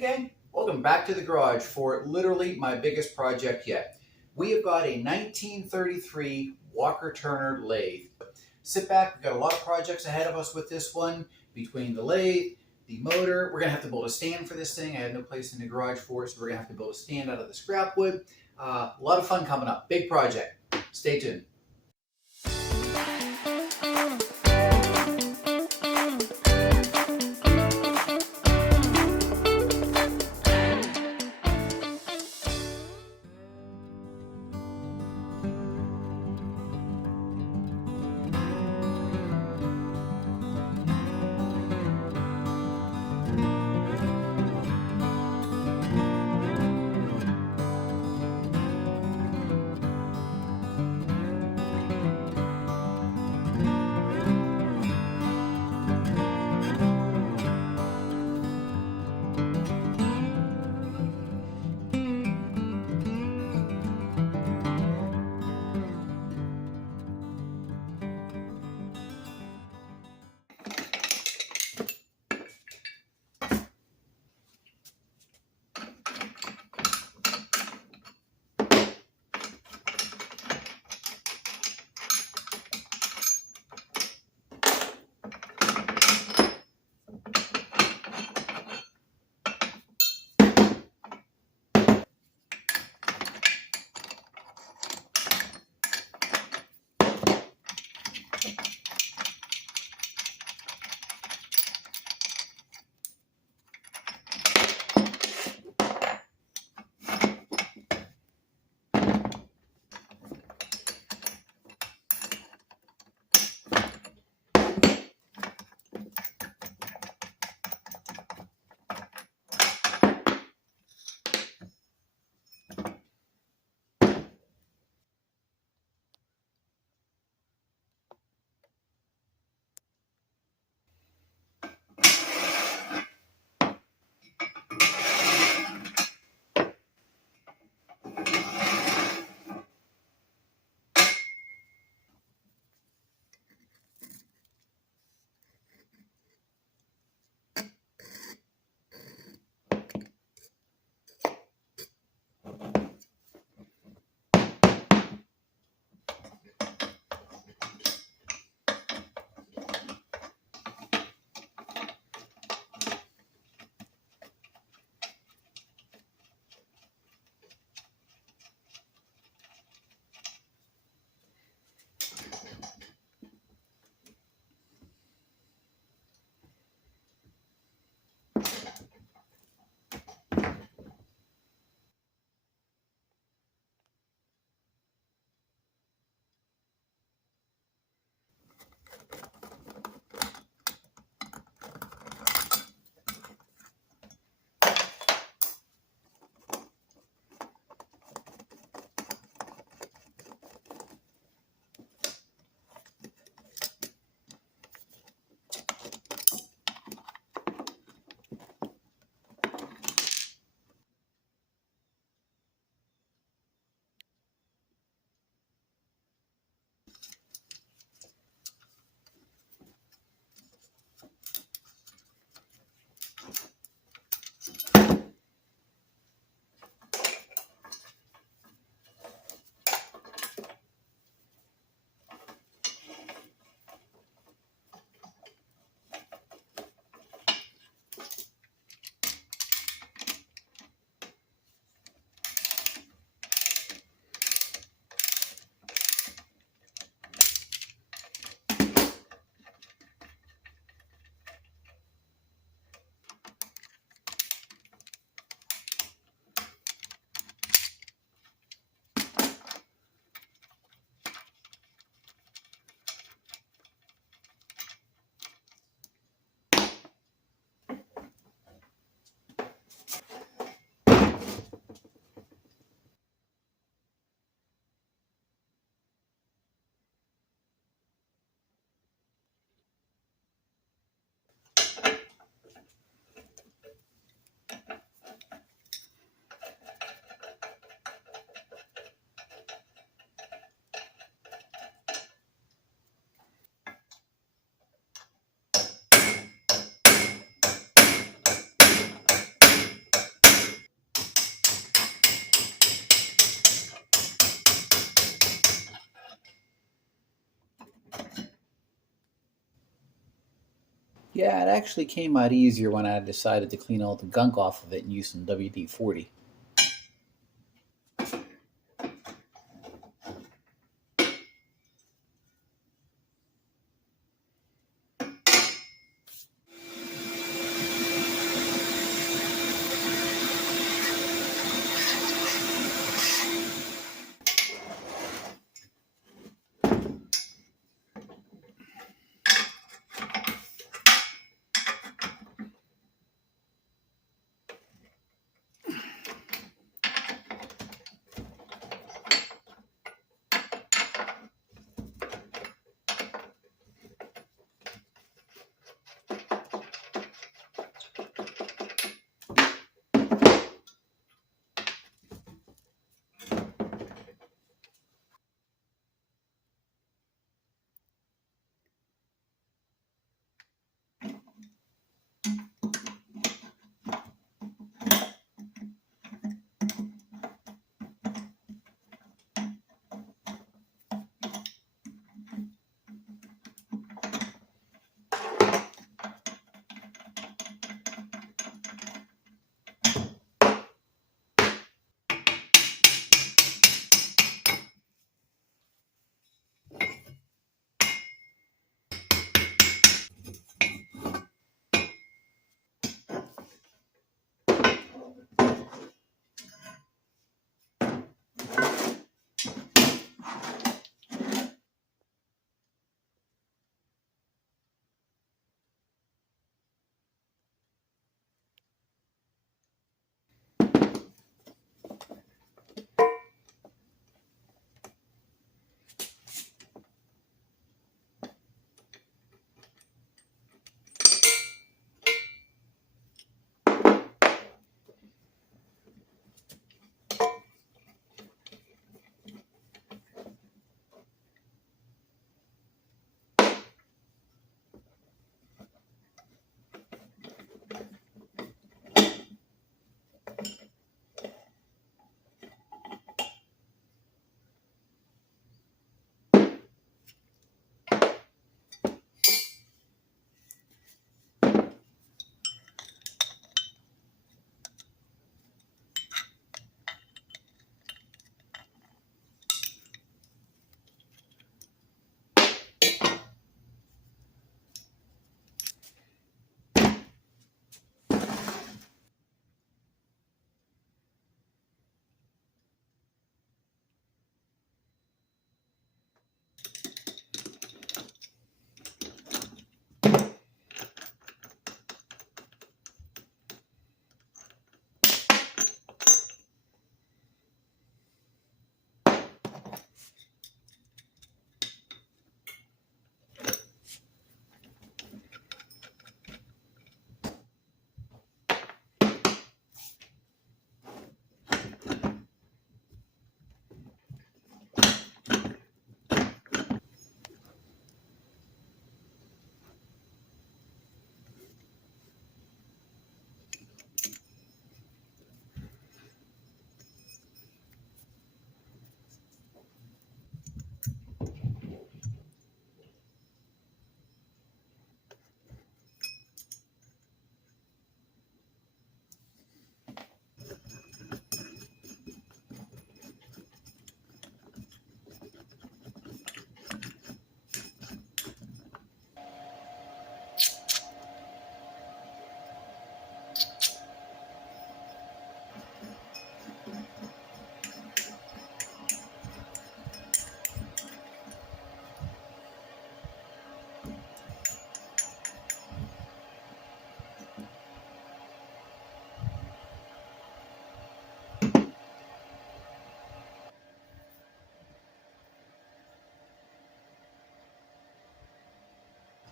Hey gang, welcome back to the garage for literally my biggest project yet. We have got a 1933 Walker-Turner lathe. Sit back, we've got a lot of projects ahead of us with this one. Between the lathe, the motor, we're gonna have to build a stand for this thing. I have no place in the garage for it, so we're gonna have to build a stand out of the scrap wood. A lot of fun coming up, big project. Stay tuned. Yeah, it actually came out easier when I decided to clean all the gunk off of it and use some WD-40.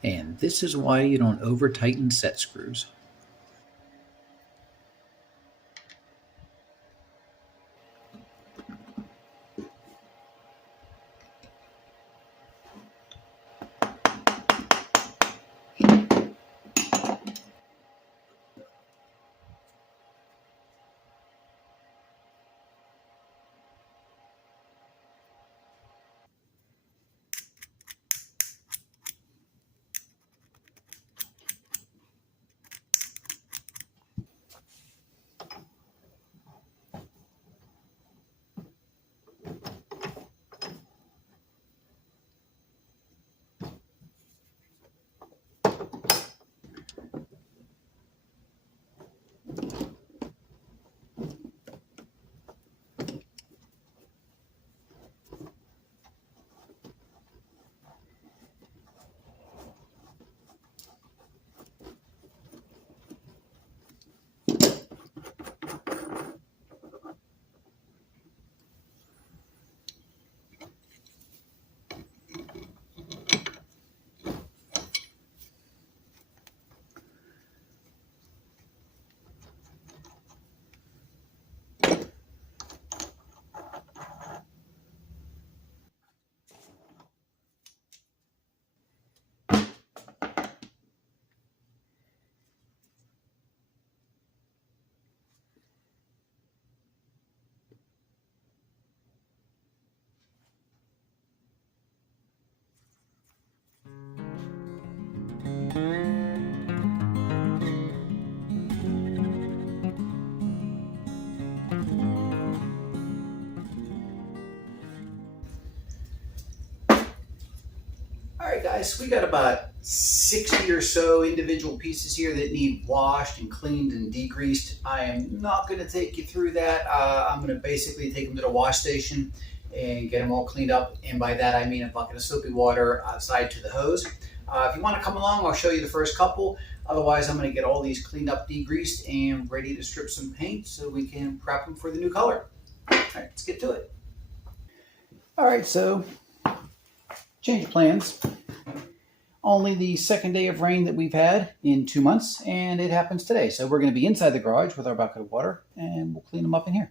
And this is why you don't over tighten set screws. guys, we got about 60 or so individual pieces here that need washed and cleaned and degreased. I am not going to take you through that. I'm going to basically take them to the wash station and get them all cleaned up. And by that, I mean a bucket of soapy water outside to the hose. If you want to come along, I'll show you the first couple. Otherwise, I'm going to get all these cleaned up, degreased, and ready to strip some paint so we can prep them for the new color. All right, let's get to it. All right, so change of plans. Only the second day of rain that we've had in 2 months, and it happens today. So we're going to be inside the garage with our bucket of water, and we'll clean them up in here.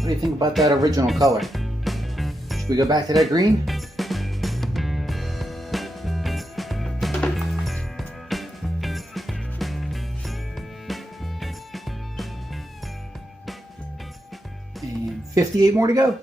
What do you think about that original color? Should we go back to that green? And 58 more to go.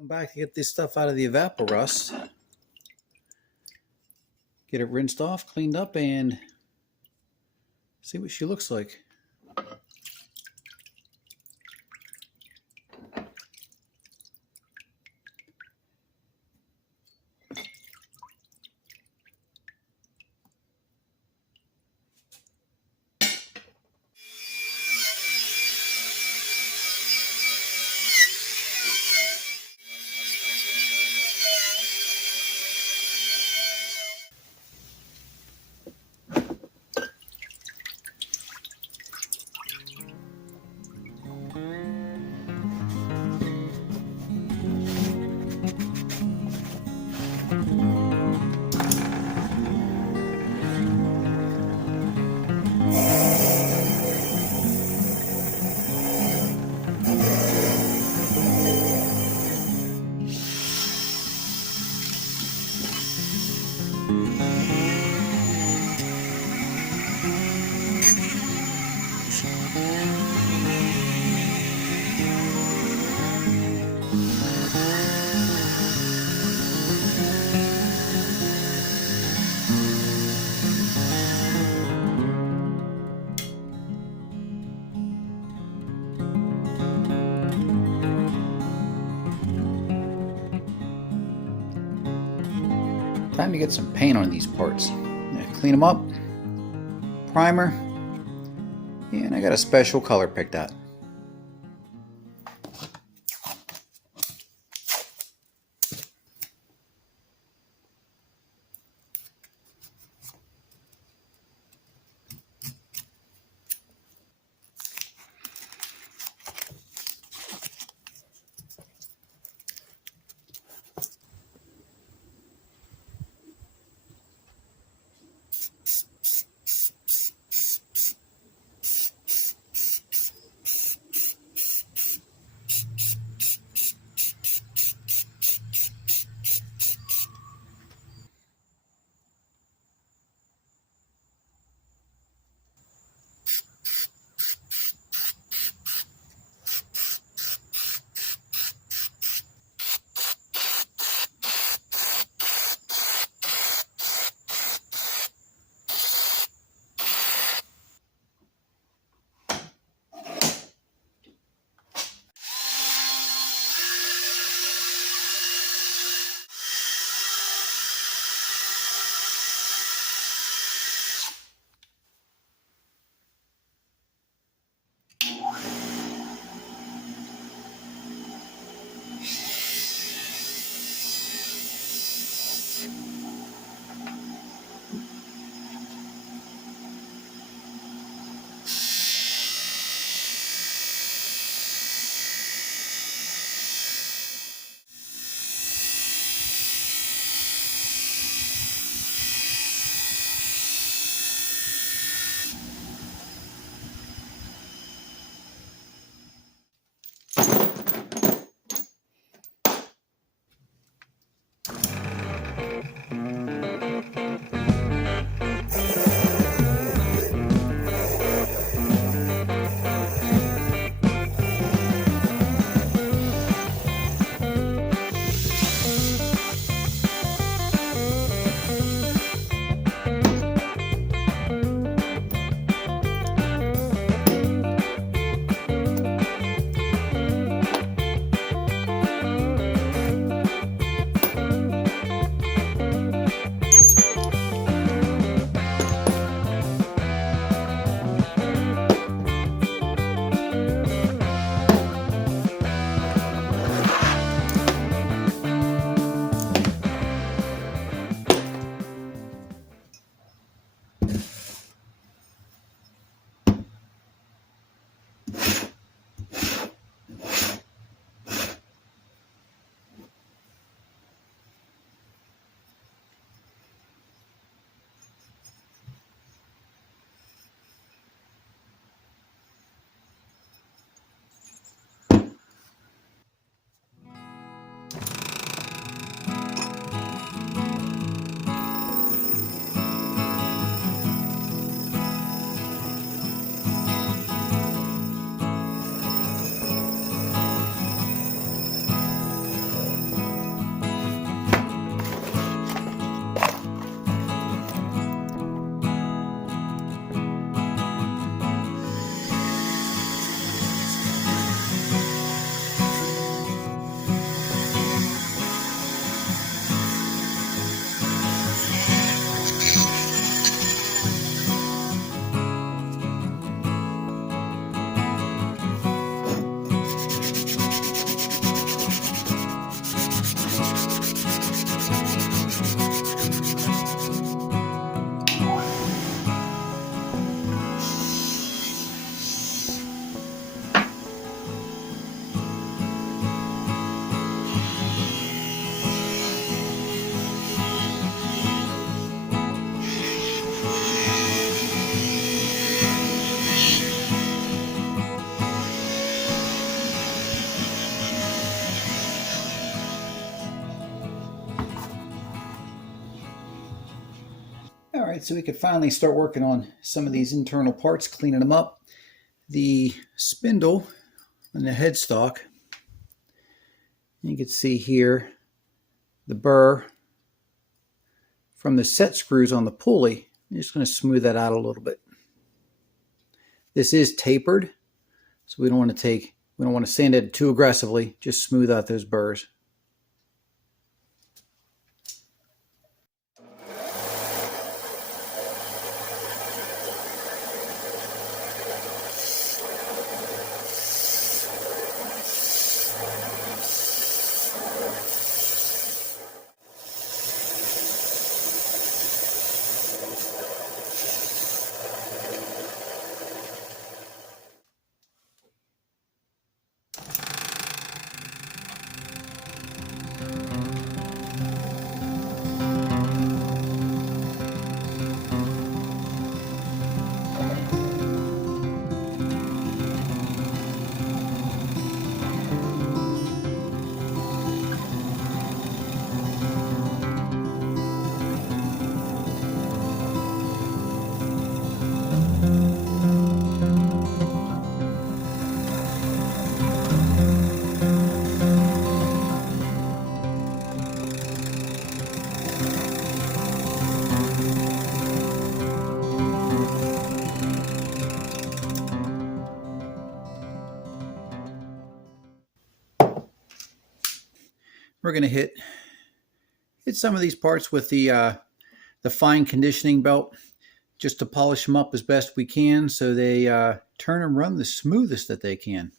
I'm back to get this stuff out of the evaporust. Get it rinsed off, cleaned up, and see what she looks like. Time to get some paint on these parts. Clean them up, primer, and I got a special color picked out. All right, so we could finally start working on some of these internal parts, cleaning them up. The spindle and the headstock, you can see here the burr from the set screws on the pulley. I'm just going to smooth that out a little bit. This is tapered, so we don't want to sand it too aggressively. Just smooth out those burrs. we're going to hit some of these parts with the fine conditioning belt just to polish them up as best we can so they turn and run the smoothest that they can.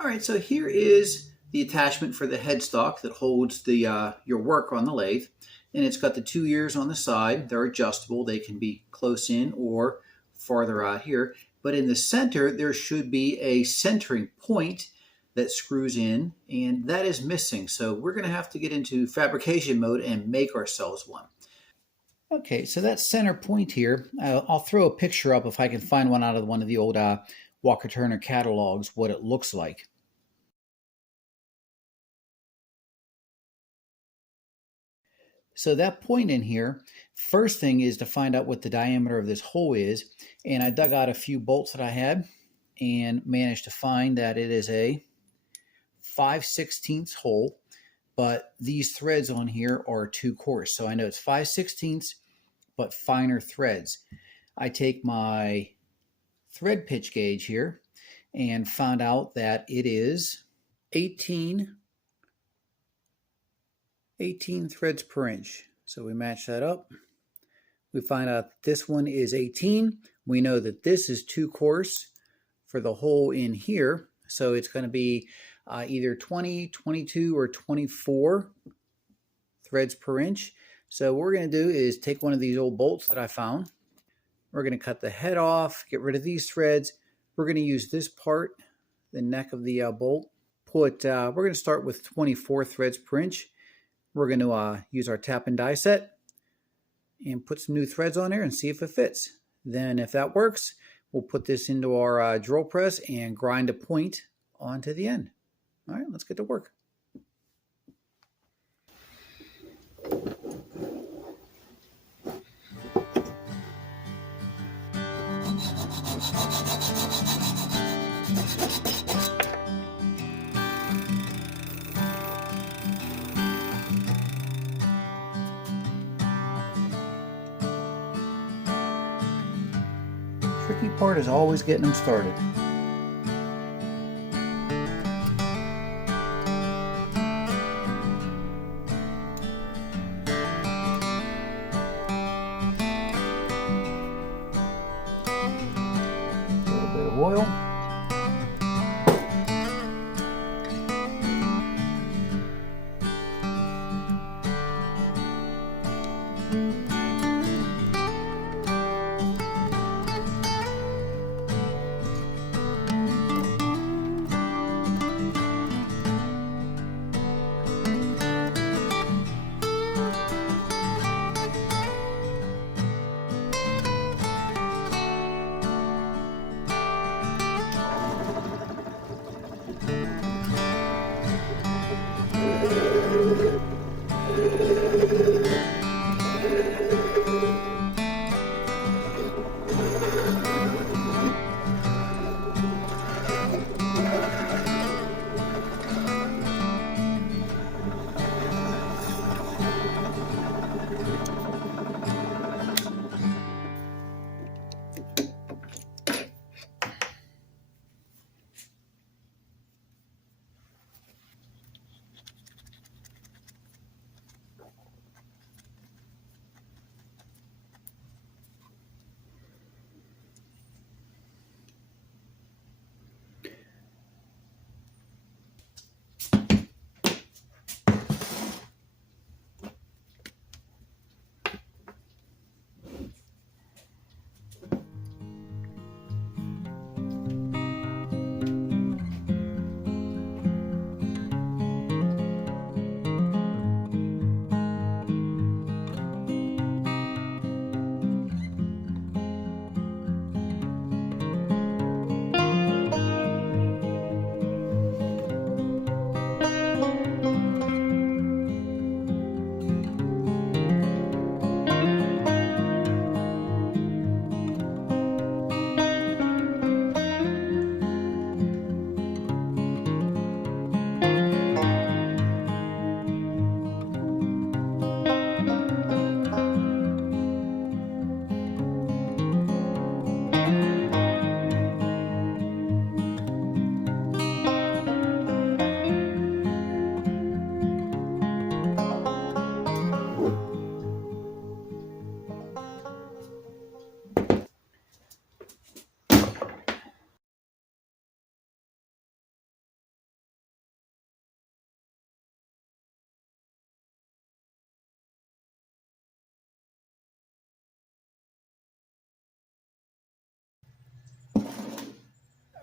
All right, so here is the attachment for the headstock that holds the your work on the lathe. And it's got the 2 ears on the side. They're adjustable. They can be close in or farther out here. But in the center, there should be a centering point that screws in, and that is missing. So we're going to have to get into fabrication mode and make ourselves one. Okay, so that center point here, I'll throw a picture up if I can find one out of one of the old Walker-Turner catalogs, what it looks like. So that point in here, first thing is to find out what the diameter of this hole is. And I dug out a few bolts that I had and managed to find that it is a 5/16 hole, but these threads on here are too coarse. So I know it's 5/16, but finer threads. I take my thread pitch gauge here and found out that it is 18 threads per inch. So we match that up. We find out this one is 18. We know that this is too coarse for the hole in here. So it's going to be either 20, 22, or 24 threads per inch. So what we're going to do is take one of these old bolts that I found. We're going to cut the head off, get rid of these threads. We're going to use this part, the neck of the bolt. We're going to start with 24 threads per inch. We're going to use our tap and die set and put some new threads on there and see if it fits. Then if that works, we'll put this into our drill press and grind a point onto the end. All right, let's get to work. Tricky part is always getting them started. A little bit of oil.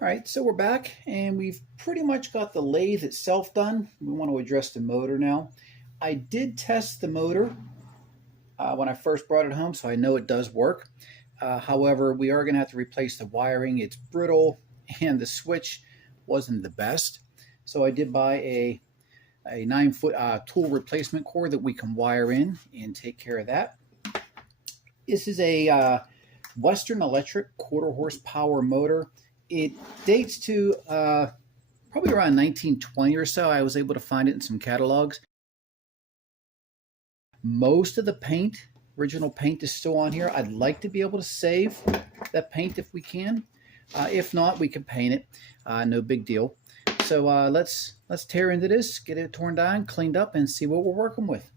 All right, so we're back and we've pretty much got the lathe itself done. We want to address the motor now. I did test the motor when I first brought it home, so I know it does work. However, we are going to have to replace the wiring. It's brittle and the switch wasn't the best. So I did buy a 9-foot tool replacement cord that we can wire in and take care of that. This is a Westerm Electric 1/4 horsepower motor. It dates to probably around 1920 or so. I was able to find it in some catalogs. Most of the paint, original paint, is still on here. I'd like to be able to save that paint if we can. If not, we can paint it. No big deal. So let's tear into this, get it torn down, cleaned up, and see what we're working with.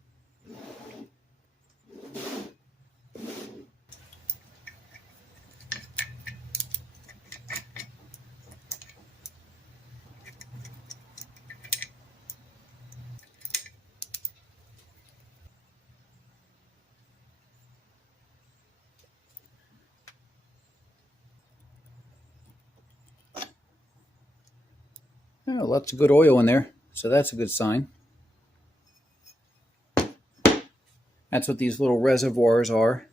Oh, lots of good oil in there, so that's a good sign. That's what these little reservoirs are.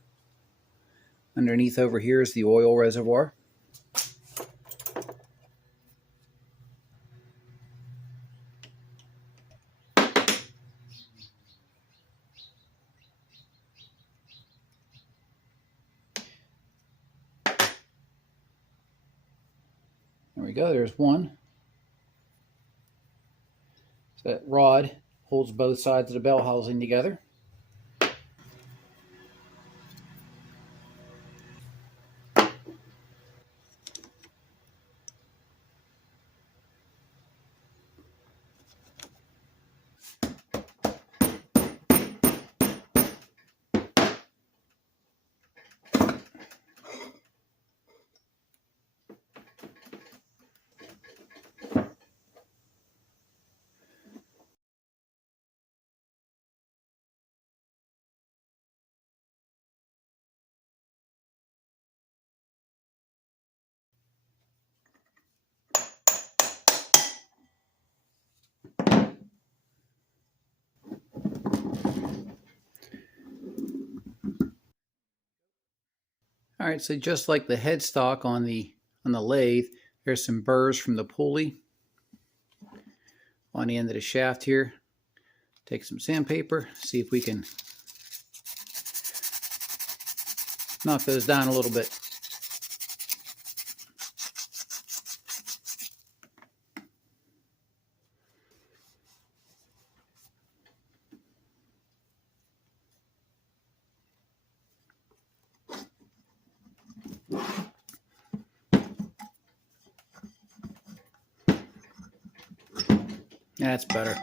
Underneath over here is the oil reservoir. There we go, there's one. So that rod holds both sides of the bell housing together. All right, so just like the headstock on the lathe, there's some burrs from the pulley on the end of the shaft here. Take some sandpaper, see if we can knock those down a little bit. That's better.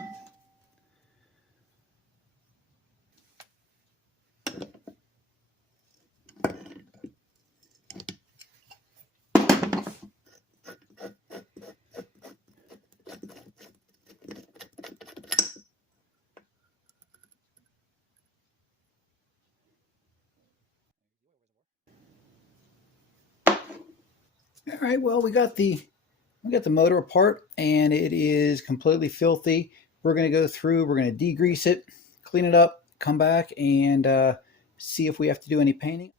All right, well, we got the motor apart and it is completely filthy. We're going to go through, we're going to degrease it, clean it up, come back and see if we have to do any painting.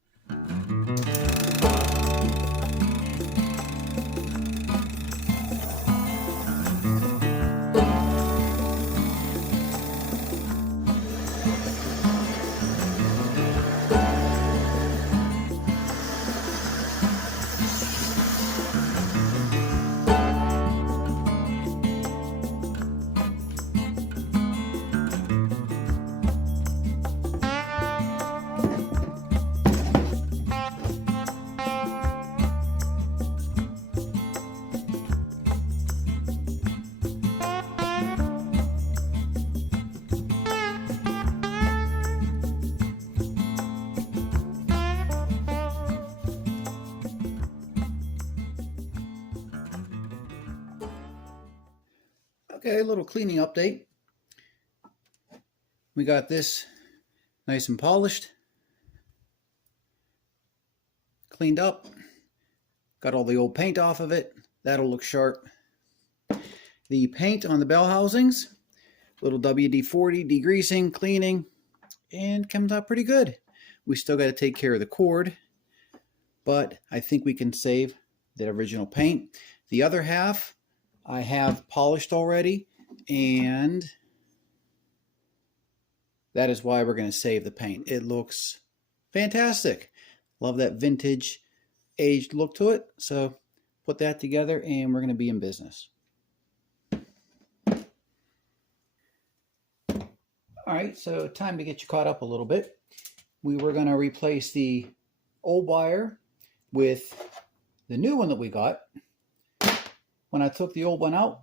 Okay, a little cleaning update. We got this nice and polished, cleaned up, got all the old paint off of it, That'll look sharp. The paint on the bell housings, little WD-40 degreasing, cleaning, and comes out pretty good. We still got to take care of the cord, but I think we can save the original paint. The other half I have polished already, and that is why we're going to save the paint. It looks fantastic. Love that vintage aged look to it. So put that together and we're going to be in business. All right, so time to get you caught up a little bit. We were going to replace the old wire with the new one that we got. When I took the old one out,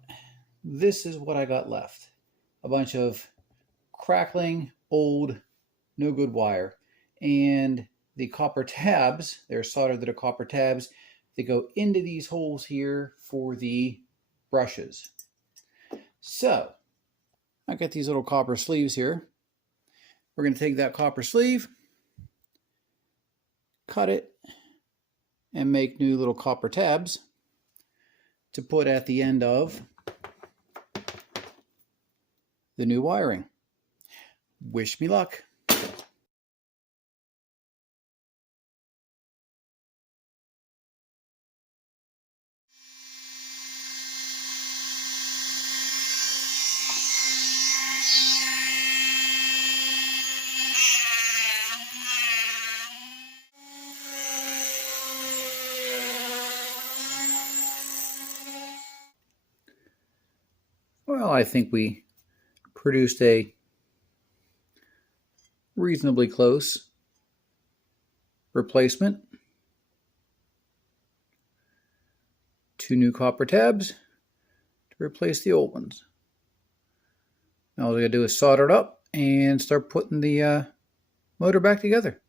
this is what I got left. A bunch of crackling, old, no good wire. And the copper tabs, they're soldered to the copper tabs. They go into these holes here for the brushes. So I got these little copper sleeves here. We're going to take that copper sleeve, cut it, and make new little copper tabs to put at the end of the new wiring. Wish me luck. Well, I think we produced a reasonably close replacement. 2 new copper tabs to replace the old ones. Now all we gotta do is solder it up and start putting the motor back together.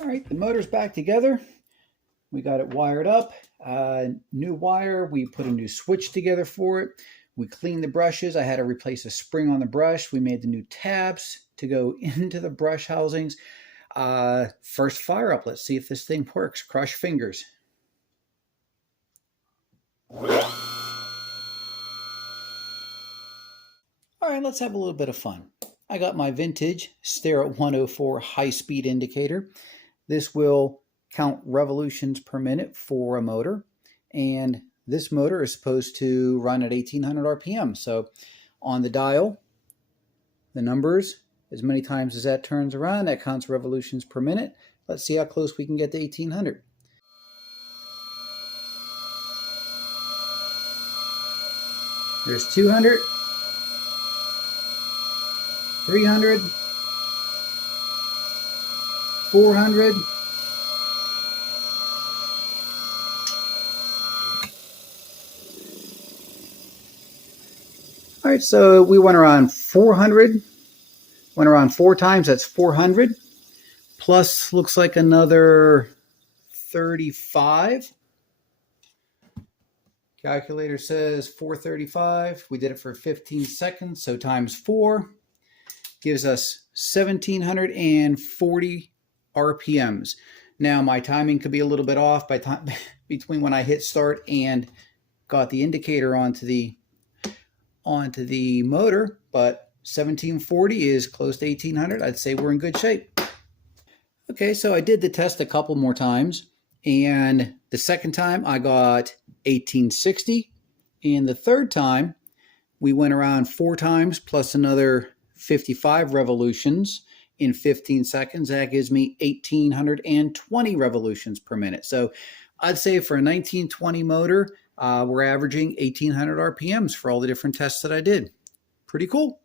All right, the motor's back together. We got it wired up. New wire. We put a new switch together for it. We cleaned the brushes. I had to replace a spring on the brush. We made the new tabs to go into the brush housings. First fire up. Let's see if this thing works. Cross your fingers. All right, let's have a little bit of fun. I got my vintage Stare at 104 high-speed indicator. This will count revolutions per minute for a motor, and this motor is supposed to run at 1800 RPM. So on the dial, the numbers, as many times as that turns around, that counts revolutions per minute. Let's see how close we can get to 1800. There's 200, 300, 400, all right, so we went around 400, went around 4 times, that's 400, plus looks like another 35. Calculator says 435. We did it for 15 seconds, so times 4 gives us 1740 RPMs. Now my timing could be a little bit off by time between when I hit start and got the indicator onto the motor, but 1740 is close to 1800. I'd say we're in good shape. Okay, so I did the test a couple more times, and the second time I got 1860, and the third time we went around 4 times plus another 55 revolutions in 15 seconds. That gives me 1820 revolutions per minute. So I'd say for a 1920 motor, we're averaging 1800 RPMs for all the different tests that I did. Pretty cool.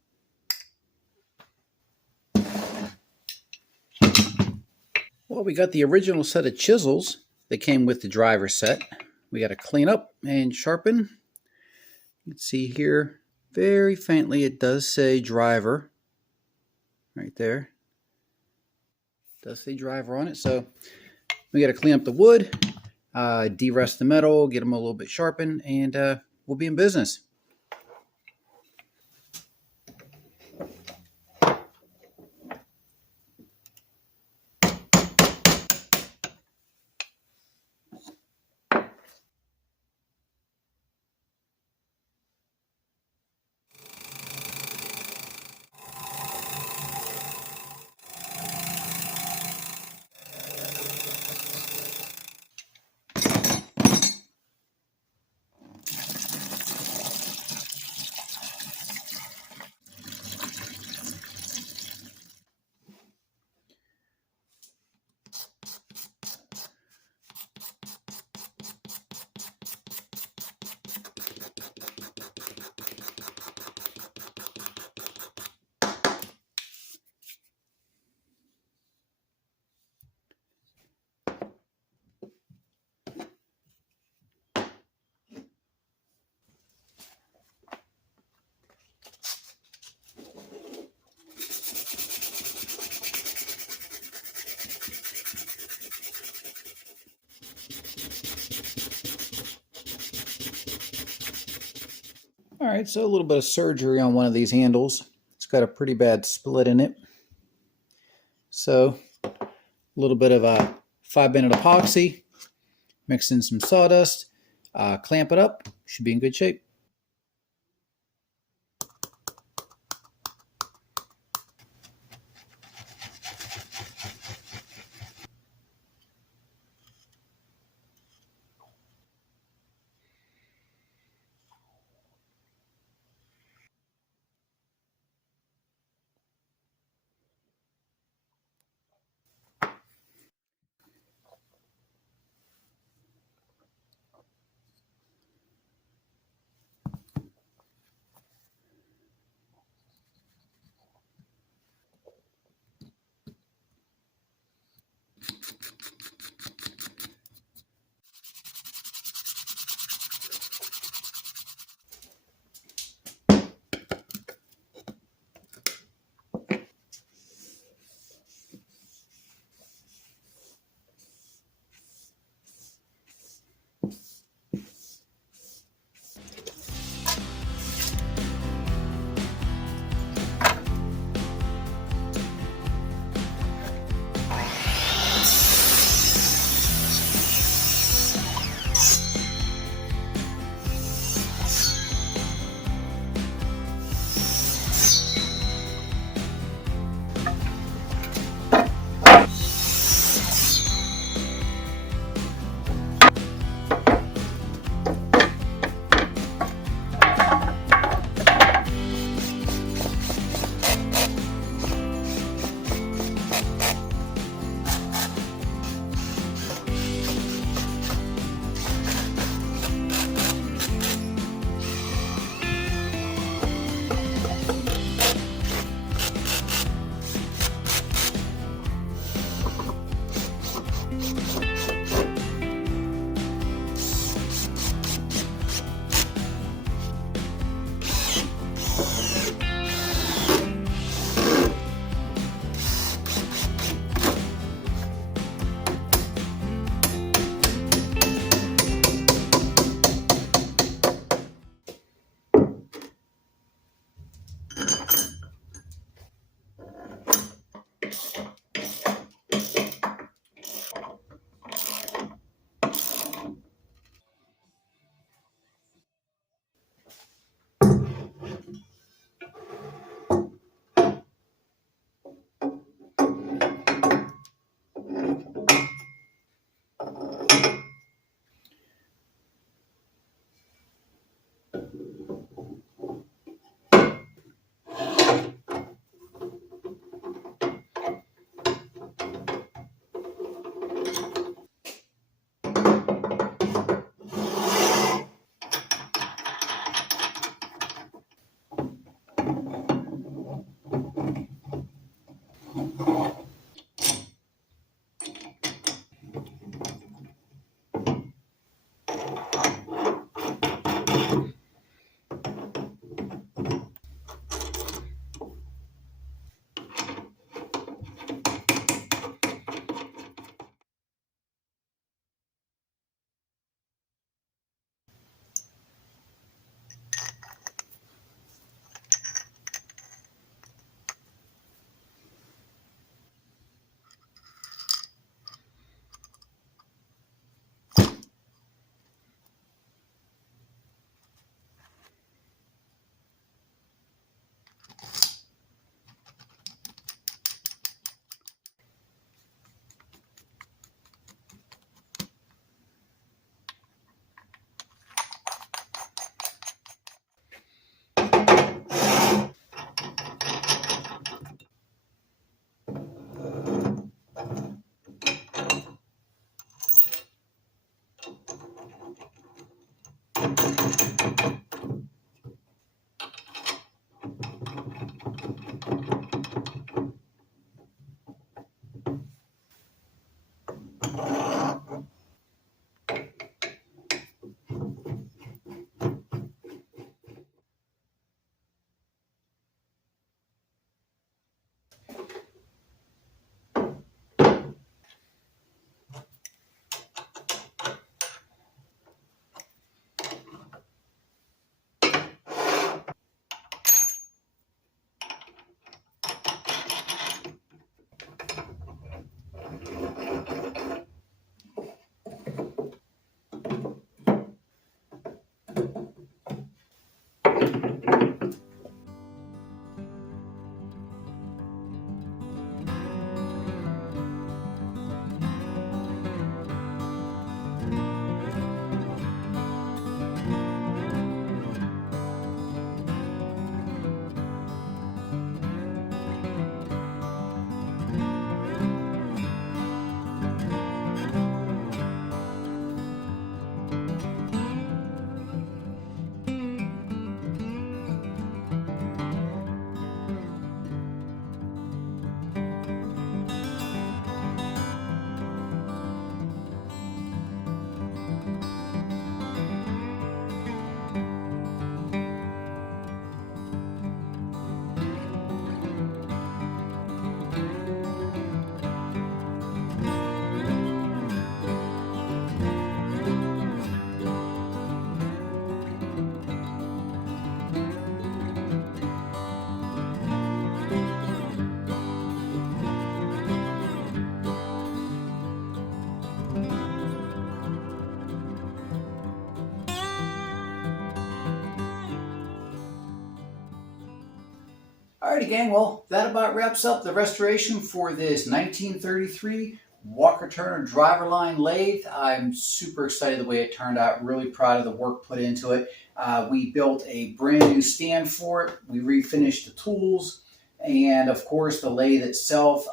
Well, we got the original set of chisels that came with the driver set. We got to clean up and sharpen. You can see here very faintly it does say driver right there. It does say driver on it. So we got to clean up the wood, de-rust the metal, get them a little bit sharpened, and we'll be in business. All right, so a little bit of surgery on one of these handles. It's got a pretty bad split in it. So a little bit of a 5-minute epoxy, mix in some sawdust, clamp it up, should be in good shape. Alrighty, gang, well, that about wraps up the restoration for this 1933 Walker-Turner Driver Lathe. I'm super excited the way it turned out, really proud of the work put into it. We built a brand new stand for it, we refinished the tools, and of course the lathe itself,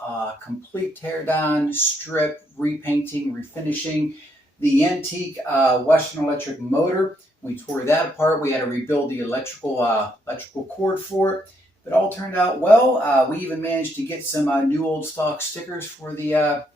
complete teardown, strip, repainting, refinishing. The antique Westerm Electric motor, we tore that apart. We had to rebuild the electrical cord for it. It all turned out well. We even managed to get some new old stock stickers for the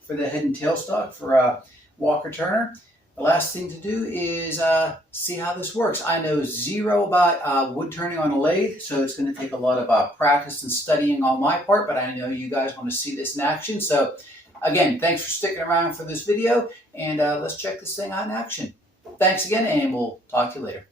head and tail stock for Walker-Turner. The last thing to do is see how this works. I know zero about wood turning on a lathe, so it's going to take a lot of practice and studying on my part, but I know you guys want to see this in action. So again, thanks for sticking around for this video, and let's check this thing out in action. Thanks again, and we'll talk to you later.